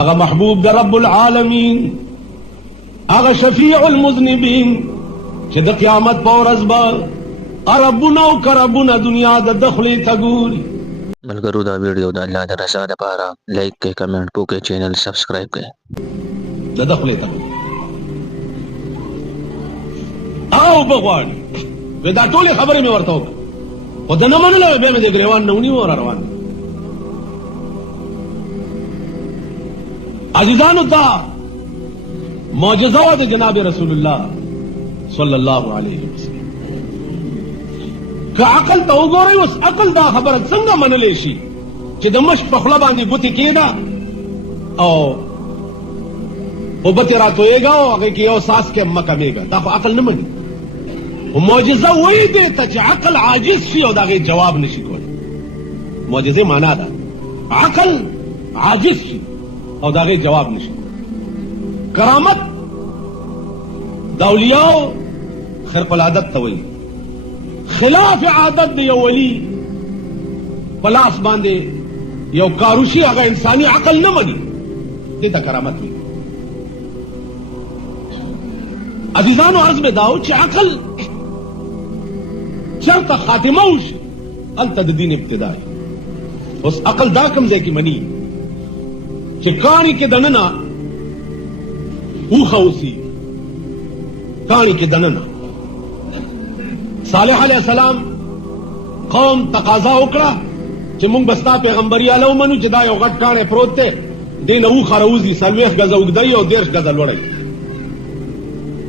اغا محبوب دا رب العالمین اغا شفیع المذنبین چې د قیامت په ورځ به ربنا او کربنا دنیا د دخلې تګوري. ملګرو دا ویډیو د الله د رضا لپاره لایک کړئ، کمنټ وکړئ، چینل سبسکرایب کړئ. د دخلې تګوري او بغواړي دا ټولې خبرې مې ورته وکړه خو د نه منلو بیا مې د ګریوان نه ونیو را روان. عزیزانو ته معجزه وه د جناب رسول الله صلی الله علیه وسلم. که عقل ته وګورئ اوس عقل دا خبره څنګه منلی شي چې د مشک په خوله باندې ګوتې کېږده او اوبه ترې راتویږه او هغې کې یو څاڅکی مه کمیږه. دا خو عقل نه مني. خو معجزه وایي دې ته چې عقل عاجز شي او د هغې جواب نشي کولی. معجزې معنا ده عقل عاجز شي او د هغې جواب نشي. کرامت د اولیاو خرق العادت ته وایي. خلاف عادت د یو ولی په لاس باندې یو کاروشي هغه انساني عقل نه مني، دې ته کرامت وایي. عزیزانو عرض مې دا و چې عقل چېرته خاتمه وشي هلته د دین ابتدا. اوس عقل دا کوم ځای کې مني چې کاڼي کې دننه اوښه اوسي، کاڼي کې دننه. صالح علیه السلام قوم تقاضا وکړه چې موږ به ستا پیغمبریاله ومنو چې دا یو غټ کاڼی پروت دی، دې نه اوښه راوځي 40 ګزه اوږدی او 30 ګزه لوړی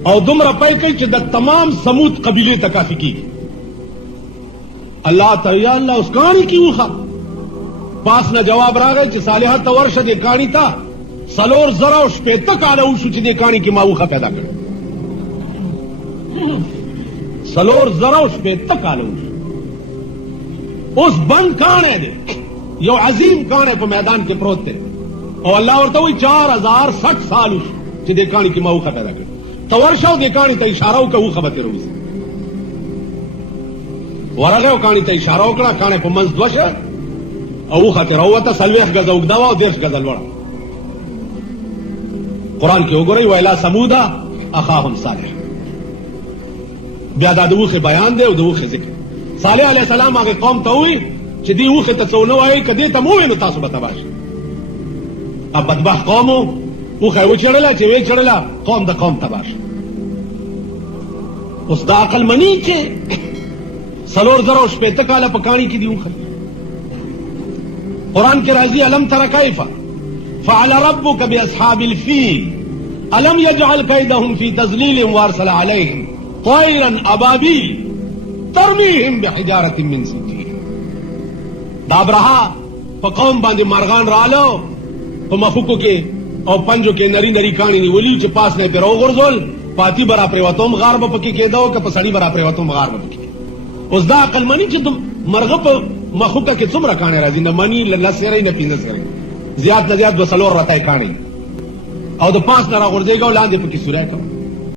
او دومره پی کوي چې د تمام سمود قبیلې ته کافي کېږي. الله ته یا الله اوس کاڼي کې اوښه. پاس نه جواب راغی چې صالحه ته ورشه دې کاڼي ته 4,000 کاله وشو چې دې کاڼي کې ما اوښه پیدا کړه. 4,000 کاله وشو. اوس بند کاڼی دی، یو عظیم کاڼی په میدان کې پروت دی او الله ورته وایي 4,060 سال وشو چې دې کاڼي کې ما اوښه پیدا کړه. ته ورشه او دې کاڼي ته اشاره وکړه اوښه به ترې راوځي. ورغی او کاڼي ته اشاره وکړه، کاڼی په منځ دوه شه او اوښه ترې راووته 40 ګزه اوږده وه او 30 ګزه لوړه. قرآن کې وګورئ ویلا سموده اخاهم صالح. بیا دا د اوښې بیان دی او د اوښې ذکر. صالح علیه السلام هغې قوم ته ووایي چې دې اوښې ته څه ونه وایئ، که دې ته مو ووایئ نو تاسو به تباه شئ. بدبخت قوم و، اوښه یې وچړله، چې ویې چړله قوم د قوم تباه شو. اوس دا عقل مني چې 4,060 کاله په کاڼي کې دي اوښه. قرآن کې راځي الم تر کیف فعل ربک باصحاب الفیل الم یجعل کیدهم فی تضلیل وارسل علیهم طیرا ابابیل ترمیهم بحجارة من سجیل. دا ابرهه په قوم باندې مارغان رالو په مخوکو کې او پنجو کې نری نری کاڼي نیولي چې پاس نه پرې راوغورځول، پاتې به را پرېوتوم غار به پکې کېده او که په سړي به را پرېوتوم غار به پکې. اوس دا عقل مني چې مرغه په مخوکه کې څومره کاڼي راځي؟ نه مني 10 سیرې نه 15 سیرې، زیات نه زیات 2 څلور راته کاڼي او د پاس نه راغورځېږه او لاندې پکې سوری کوه.